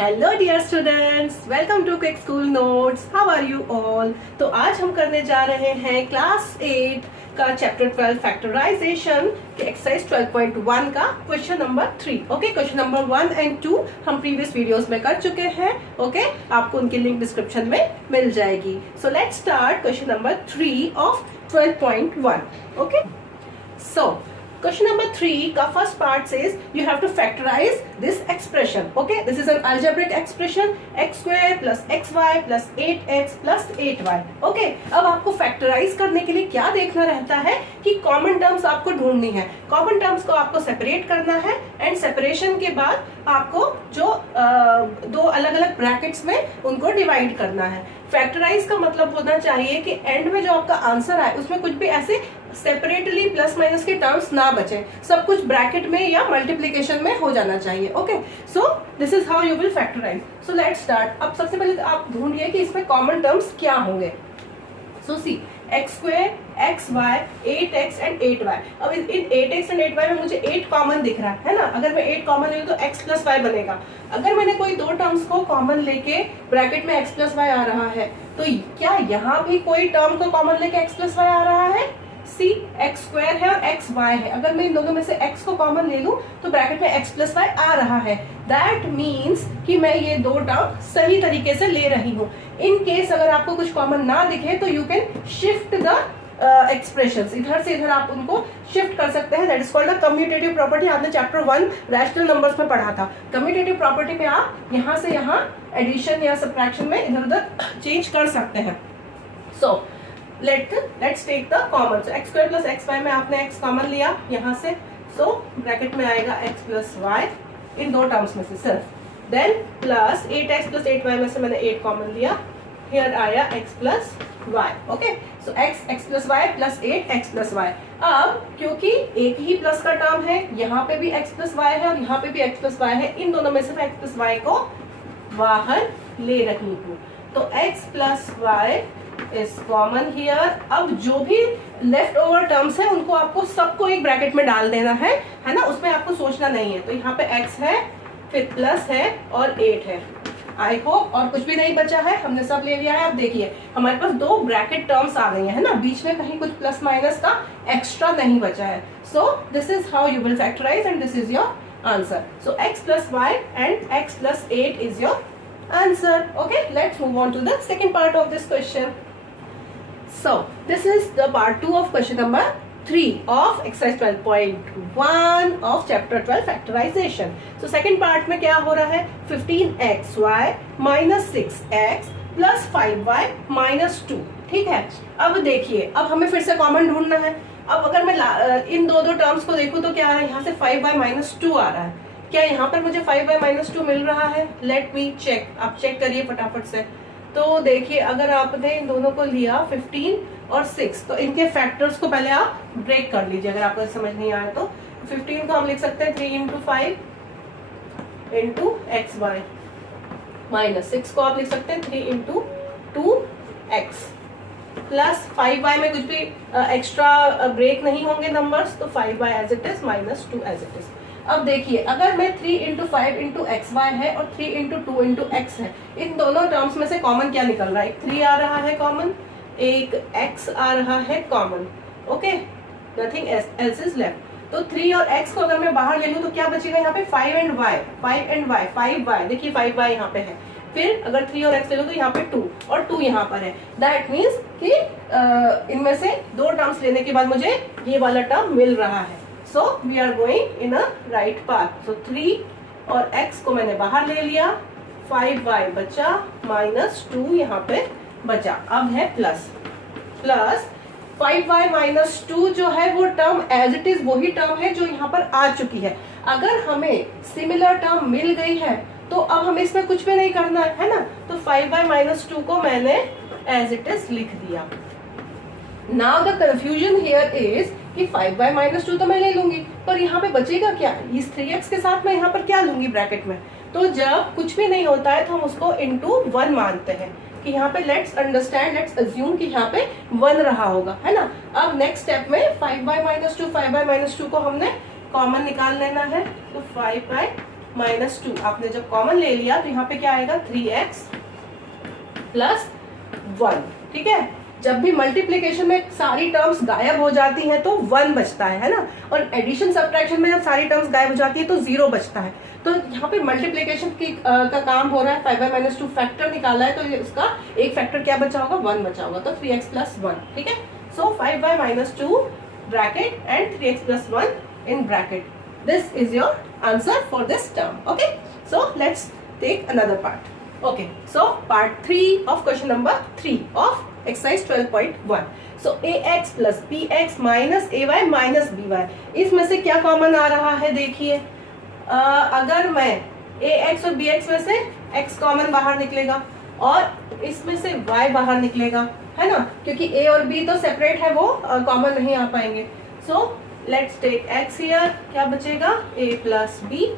Hello dear students, welcome to quick school notes. How are you all. तो आज हम करने जा रहे हैं क्लास 8 का चैप्टर 12 फैक्टराइजेशन के एक्सरसाइज 12.1 का question number 3। Okay, question number 1 and 2 हम प्रीवियस वीडियोस में कर चुके हैं। ओके, आपको उनकी लिंक डिस्क्रिप्शन में मिल जाएगी। सो let's start question number 3 of 12.1। Okay, so question number 3 ka first part says you have to factorize this expression. Okay, this is an algebraic expression, x square plus xy plus 8x plus 8y. Okay, अब आपको factorize करने के लिए क्या देखना रहता है कि common terms आपको ढूंढनी है। common terms को आपको separate करना है and separation के बाद आपको जो दो अलग अलग ब्रैकेट्स में उनको डिवाइड करना है। फैक्टराइज का मतलब होना चाहिए कि एंड में जो आपका आंसर आए उसमें कुछ भी ऐसे सेपरेटली प्लस माइनस के टर्म्स ना बचे, सब कुछ ब्रैकेट में या मल्टीप्लीकेशन में हो जाना चाहिए। Okay, so this is how you will factorize. So let's start. अब सबसे पहले आप ढूंढिए कि इसमें कॉमन टर्म्स क्या होंगे। So C X square, X Y, 8x and 8y। अब इन 8x एंड 8y में मुझे 8 कॉमन दिख रहा है ना। अगर मैं 8 कॉमन ले लूं तो x प्लस वाई बनेगा। अगर मैंने कोई दो टर्म्स को कॉमन लेके ब्रैकेट में x प्लस वाई आ रहा है तो क्या यहाँ भी कोई टर्म को कॉमन लेके x प्लस वाई आ रहा है? सी एक्स स्क्वायर है और एक्स वाई है। अगर मैं इन दोनों में से x को कॉमन ले लूं तो ब्रैकेट में x प्लस वाई आ रहा है। दैट मीन्स कि मैं ये दो टर्म सही तरीके से ले रही हूँ। इन केस अगर आपको कुछ कॉमन ना दिखे तो you can shift the expressions, इधर से इधर आप उनको शिफ्ट कर सकते हैं। That is called the commutative property. आपने चैप्टर 1 रैशनल नंबर्स में पढ़ा था। कम्यूटेटिव प्रॉपर्टी में आप यहाँ से यहाँ एडिशन या सब्ट्रैक्शन में इधर उधर चेंज कर सकते हैं। सो let's take the common. So x square plus xy में आपने x कॉमन लिया यहाँ से, so ब्रैकेट में आएगा x plus y इन दो टर्म्स में से सिर्फ। then plus 8x plus 8y में से मैंने 8 कॉमन लिया, here आया x plus y. okay, so x plus y plus 8 x plus y। अब क्योंकि एक ही प्लस का टर्म है, यहाँ पे भी x plus y है और यहाँ पे भी x plus y है, इन दोनों में से मैं x plus y को बाहर ले रही हूँ। तो x plus y is common here. अब जो भी लेफ्ट ओवर टर्म्स है उनको आपको सबको एक ब्रैकेट में डाल देना है ना, उसमें आपको सोचना नहीं है। तो यहाँ पे x है, फिर प्लस है और 8 है। आई होप और कुछ भी नहीं बचा है, हमने सब ले लिया है। अब देखिए हमारे पास दो ब्रैकेट टर्म्स आ गई है ना, बीच में कहीं कुछ प्लस माइनस का एक्स्ट्रा नहीं बचा है। So this is how you will factorize and this is your answer. So x plus y and x plus 8 is your answer. Okay, let's move on to the second part of this question. So this is the part 2 of question number 3 of exercise 12.1 of chapter 12 factorization. So second part में क्या हो रहा है? 15xy minus 6x plus 5y minus 2। ठीक है, अब देखिए अब हमें फिर से कॉमन ढूंढना है। अब अगर मैं इन दो टर्म्स को देखूं तो क्या आ रहा है? यहाँ से 5y minus 2 आ रहा है। क्या यहाँ पर मुझे 5y minus 2 मिल रहा है? Let me check. आप चेक करिए फटाफट से। तो देखिए अगर आपने इन दोनों को लिया 15 और 6 तो इनके फैक्टर्स को पहले आप ब्रेक कर लीजिए। अगर आपको समझ नहीं आया तो 15 को हम लिख सकते हैं 3 into 5 into xy, माइनस 6 को आप लिख सकते हैं 3 into 2x प्लस 5y में कुछ भी एक्स्ट्रा ब्रेक नहीं होंगे नंबर्स, तो 5y as it is minus 2 as it is. अब देखिए अगर मैं 3 into 5 into xy है और 3 into 2 into x है, इन दोनों टर्म्स में से कॉमन क्या निकल रहा है? एक 3 आ रहा है कॉमन, एक x आ रहा है common. Okay, nothing else is left. तो 3 और x को अगर मैं बाहर ले लूं तो क्या बचेगा यहाँ पे? 5 and y, 5y। देखिए 5y यहाँ पे है, फिर अगर 3 और x ले लो तो यहाँ पे 2 और 2 यहाँ पर है। दैट मीन्स कि इनमें से दो टर्म्स लेने के बाद मुझे ये वाला टर्म मिल रहा है। So we are going in a right path. So 3 और x को मैंने बाहर ले लिया, 5y बचा माइनस 2 यहाँ पे बचा। अब है प्लस 5y माइनस 2 जो है वो टर्म एज इट इज वही टर्म है जो यहाँ पर आ चुकी है। अगर हमें सिमिलर टर्म मिल गई है तो अब हमें इसमें कुछ भी नहीं करना है ना। तो 5y माइनस 2 को मैंने एज इट इज लिख दिया। Now the confusion here is कि 5y माइनस 2 तो मैं ले लूंगी, पर यहाँ पे बचेगा क्या? इस 3x के साथ मैं यहाँ पर क्या लूंगी ब्रैकेट में? तो जब कुछ भी नहीं होता है तो हम उसको into 1 मानते हैं कि यहाँ पे लेट्स अज्यूम कि यहाँ पे 1 रहा होगा, है ना। अब नेक्स्ट स्टेप में 5y माइनस 2 को हमने कॉमन निकाल लेना है। तो 5y माइनस 2 आपने जब कॉमन ले लिया तो यहाँ पे क्या आएगा 3x प्लस 1। ठीक है, जब भी मल्टीप्लिकेशन में सारी टर्म्स गायब हो जाती हैं तो 1 बचता है ना, और एडिशन सब्ट्रैक्शन में जब सारी टर्म्स गायब हो जाती है तो 0 बचता है। तो यहाँ पे मल्टीप्लिकेशन की का काम हो रहा है, 5y-2 फैक्टर निकाला है तो उसका एक फैक्टर क्या बचा होगा, 1 बचा होगा, तो 3x प्लस 1। ठीक है, so 5y-2 bracket and 3x plus 1 in bracket. This is your answer for this term. Okay, so let's take another part. Okay, so part 3 of question number 3 of exercise 12.1. So ax plus bx minus ay minus by, इसमें से क्या common आ रहा है देखिए। अगर मैं ax और bx में से x कॉमन बाहर निकलेगा और इसमें से y बाहर निकलेगा, है ना, क्योंकि a और b तो सेपरेट है, वो कॉमन नहीं आ पाएंगे। So let's take x here, क्या बचेगा a plus b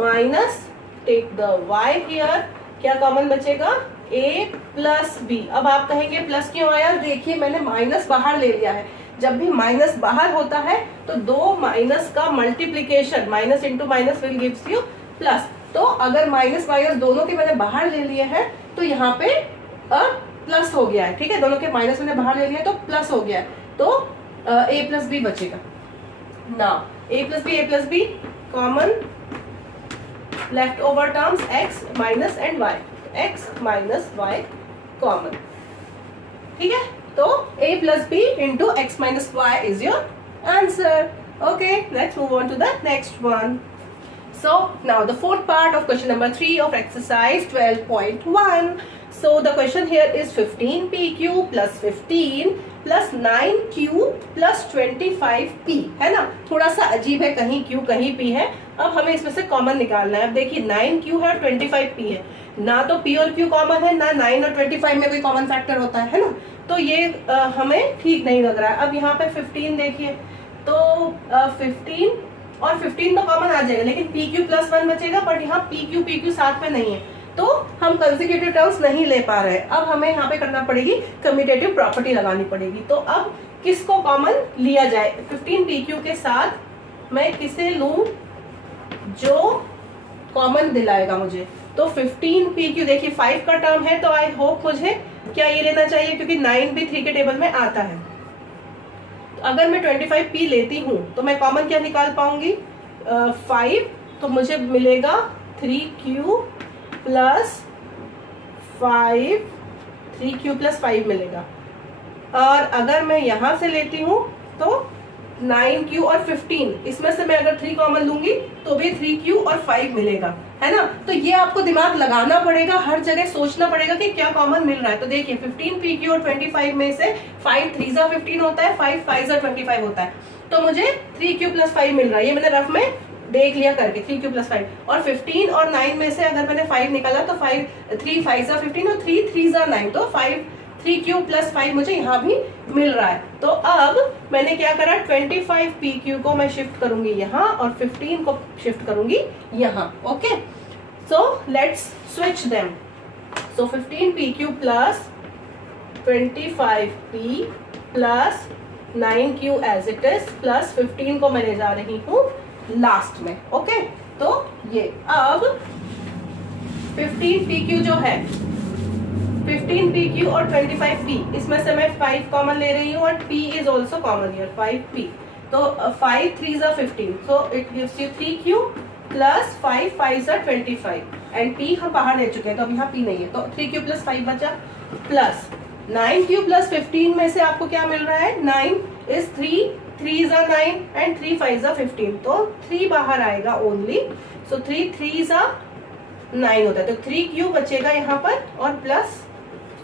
minus take the y here, क्या कॉमन बचेगा a प्लस b। अब आप कहेंगे प्लस क्यों आया, देखिए मैंने माइनस बाहर ले लिया है। जब भी माइनस बाहर होता है तो दो माइनस का multiplication, minus into minus will gives you plus. तो अगर माइनस माइनस दोनों के मैंने बाहर ले लिए हैं तो यहाँ पे प्लस हो गया है। ठीक है, दोनों के माइनस मैंने बाहर ले लिया तो प्लस हो गया है, तो a प्लस बी बचेगा ना। a plus b common, left over terms x minus and y, x minus y common। ठीक है, तो a plus b into x minus y is your answer। Okay, let's move on to the next one। So now the fourth part of question number 3 of exercise 12.1। So the question here is 15pq plus 15 plus 9q plus 25p, है ना। थोड़ा सा अजीब है, कहीं q कहीं p है। अब हमें इसमें से कॉमन निकालना है। अब देखिए 9q है और 25p है, ना तो p और q कॉमन है, ना 9 और 25 में कोई कॉमन फैक्टर होता है ना, तो ये हमें ठीक नहीं लग रहा है। अब यहाँ पे 15 देखिए, तो 15 और 15 तो कॉमन आ जाएगा, लेकिन pq प्लस 1 बचेगा, बट यहाँ pq साथ में नहीं है, तो हम कंसेक्यूटिव टर्म्स नहीं ले पा रहे। अब हमें यहाँ पे करना पड़ेगी, कम्यूटेटिव प्रॉपर्टी लगानी पड़ेगी। तो अब किसको कॉमन लिया जाए, 15pq के साथ मैं किसे लूं जो कॉमन दिलाएगा मुझे। तो 15pq देखिए 5 का टर्म है, तो आई होप मुझे क्या ये लेना चाहिए, क्योंकि 9 भी 3 के टेबल में आता है। तो अगर मैं 25p लेती हूँ तो मैं कॉमन क्या निकाल पाऊंगी, 5, तो मुझे मिलेगा 3q प्लस 5, 3q प्लस 5 मिलेगा। और अगर मैं यहां से लेती हूं तो 9q और 15, इसमें से मैं अगर 3 कॉमन लूंगी तो भी 3q और 5 मिलेगा, है ना। तो ये आपको दिमाग लगाना पड़ेगा, हर जगह सोचना पड़ेगा कि क्या कॉमन मिल रहा है। तो देखिए 15pq और 25 में से 5 3 15 होता है, 5 5 25 होता है, तो मुझे 3q प्लस 5 मिल रहा है। ये मैंने रफ में देख लिया करके, 3q प्लस 5। और 15 और 9 में से अगर मैंने 5 निकाला तो 3 5 15 और 3 3 9, तो 3q प्लस 5 मुझे यहाँ भी मिल रहा है। तो अब मैंने क्या करा, 25pq को मैं शिफ्ट करूंगी यहाँ और 15 को शिफ्ट करूंगी यहाँ। Okay, so let's switch them. So 15pq plus 25p plus 9q as it is plus 15 को मैं ले जा रही हूँ लास्ट में। ओके, तो ये अब 15pq जो है, 15pq और 25p, इसमें से मैं 5 कॉमन ले रही हूँ और p is also common here, 5p। तो 5 3 15, so it gives you 3q plus 5 5 25, and p हम बाहर ले चुके हैं तो अब यहाँ p नहीं है, तो 3q प्लस 5 बचा, प्लस 9q प्लस 15 में से आपको क्या मिल रहा है, 9 इज 3 3 9 एंड 3 5 15, तो 3 बाहर आएगा ओनली। सो 3 3 9 होता है, तो 3q बचेगा यहाँ पर और प्लस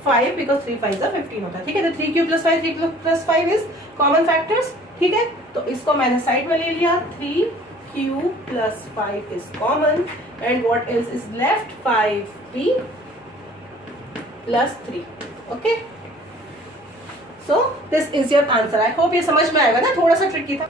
5 बिकॉज 3 5 15 होता है। ठीक है, तो 3q plus 5 3q plus 5 is common factors. ठीक है, तो इसको मैंने साइड में ले लिया, 3q plus 5 is common and what is left, 5p plus 3। Okay, so this is your answer। I hope ये समझ में आएगा ना, थोड़ा सा ट्रिकी था।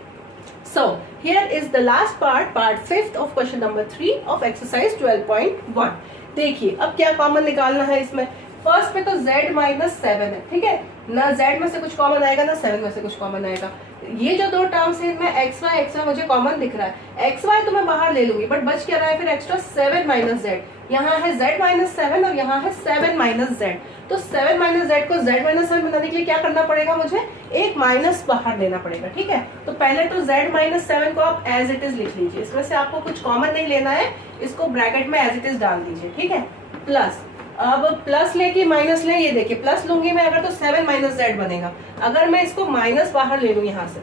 So here is the last part 5th of question number 3 of exercise 12.1। देखिए अब क्या कॉमन निकालना है इसमें। फर्स्ट पे तो z माइनस 7 है, ठीक है ना, z में से कुछ कॉमन आएगा ना 7 में से कुछ कॉमन आएगा। ये जो दो टर्म्स है इनमें एक्स वाई मुझे कॉमन दिख रहा है, एक्स वाई तो मैं बाहर ले लूंगी, बट बच क्या रहा है फिर एक्स्ट्रा 7 माइनस जेड। यहाँ है z माइनस 7 और यहाँ है 7 माइनस जेड। तो 7 माइनस जेड को z माइनस 7 बनाने के लिए क्या करना पड़ेगा, मुझे एक माइनस बाहर लेना पड़ेगा। ठीक है, तो पहले तो z माइनस 7 को आप एज इट इज लिख लीजिए, इसमें से आपको कुछ कॉमन नहीं लेना है, इसको ब्रैकेट में एज इट इज डाल दीजिए। ठीक है, प्लस, अब प्लस लेके माइनस ले, ये देखिए प्लस लूंगी मैं अगर तो 7 माइनस जेड बनेगा। अगर मैं इसको माइनस बाहर ले लूं, यहाँ से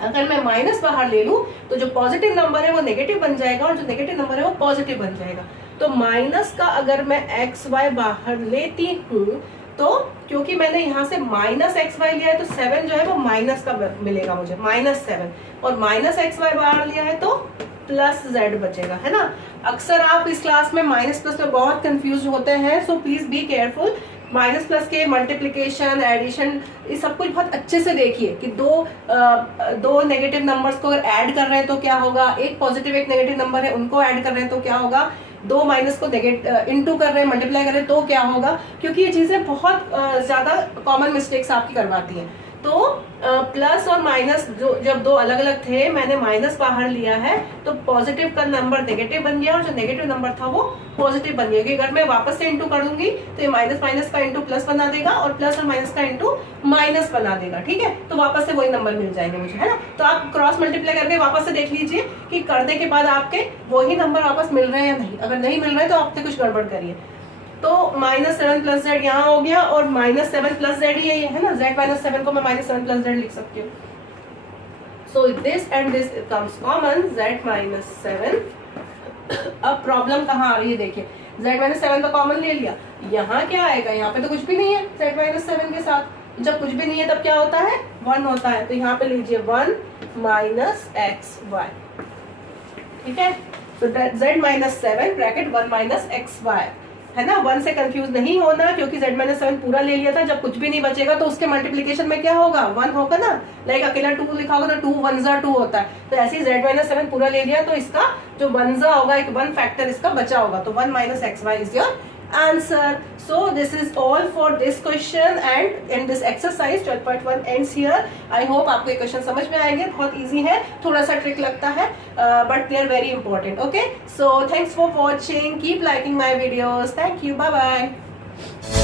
अगर मैं माइनस बाहर ले लूं तो जो पॉजिटिव नंबर है वो नेगेटिव बन जाएगा और जो नेगेटिव नंबर है वो पॉजिटिव बन जाएगा। तो माइनस का अगर मैं एक्स वाई बाहर लेती हूँ तो क्योंकि मैंने यहाँ से माइनस एक्स वाई लिया है तो 7 जो है वो माइनस का मिलेगा मुझे, -7, और माइनस एक्स वाई बाहर लिया है तो प्लस जेड बचेगा, है ना। अक्सर आप इस क्लास में माइनस प्लस में बहुत कंफ्यूज होते हैं, so please be careful. Minus plus के मल्टीप्लिकेशन, एडिशन, ये सब कुछ बहुत अच्छे से देखिए कि दो नेगेटिव नंबर्स को अगर ऐड कर रहे हैं तो क्या होगा, एक पॉजिटिव एक नेगेटिव नंबर है उनको ऐड कर रहे हैं तो क्या होगा, दो माइनस को इनटू कर रहे हैं, मल्टीप्लाई कर रहे हैं तो क्या होगा, क्योंकि ये चीजें बहुत ज्यादा कॉमन मिस्टेक्स आपकी करवाती हैं। तो प्लस और माइनस जो जब दो अलग अलग थे, मैंने माइनस बाहर लिया है तो पॉजिटिव का नंबर नेगेटिव बन गया और जो नेगेटिव नंबर था वो पॉजिटिव बन गया। अगर मैं वापस से इंटू कर दूंगी तो ये माइनस माइनस का इंटू प्लस बना देगा और प्लस और माइनस का इंटू माइनस बना देगा। ठीक है, तो वापस से वही नंबर मिल जाएंगे मुझे, है ना। तो आप क्रॉस मल्टीप्लाई करके वापस से देख लीजिए कि करने के बाद आपके वही नंबर वापस मिल रहे हैं या नहीं। अगर नहीं मिल रहे तो आपने कुछ गड़बड़ करिए। तो -7 प्लस जेड यहाँ हो गया और -7 प्लस जेड ही है ना, z माइनस 7 को मैं -7 प्लस जेड लिख सकती हूँ। So this and this comes common, z minus 7। अब प्रॉब्लम कहाँ आ रही है, देखिए z माइनस 7 तो कॉमन ले लिया, यहाँ क्या आएगा, यहाँ पे तो कुछ भी नहीं है z माइनस 7 के साथ। जब कुछ भी नहीं है तब क्या होता है, 1 होता है, तो यहाँ पे लीजिए 1 माइनस एक्स वाई। ठीक है, तो z minus 7 bracket 1 minus x y, है ना। 1 से कंफ्यूज नहीं होना क्योंकि z माइनस 7 पूरा ले लिया था। जब कुछ भी नहीं बचेगा तो उसके मल्टीप्लिकेशन में क्या होगा, 1 होगा ना। लाइक अकेला 2 लिखा होगा तो 2 1 2 होता है, तो ऐसे ही z माइनस 7 पूरा ले लिया तो इसका जो 1 होगा, एक 1 फैक्टर इसका बचा होगा, तो 1 minus x y is your answer. So this is all for this question and in this exercise 12.1 ends here. I hope आपको ये क्वेश्चन समझ में आएंगे, बहुत इजी है, थोड़ा सा ट्रिक लगता है but they are very important. Okay, so thanks for watching, keep liking my videos, thank you, bye bye.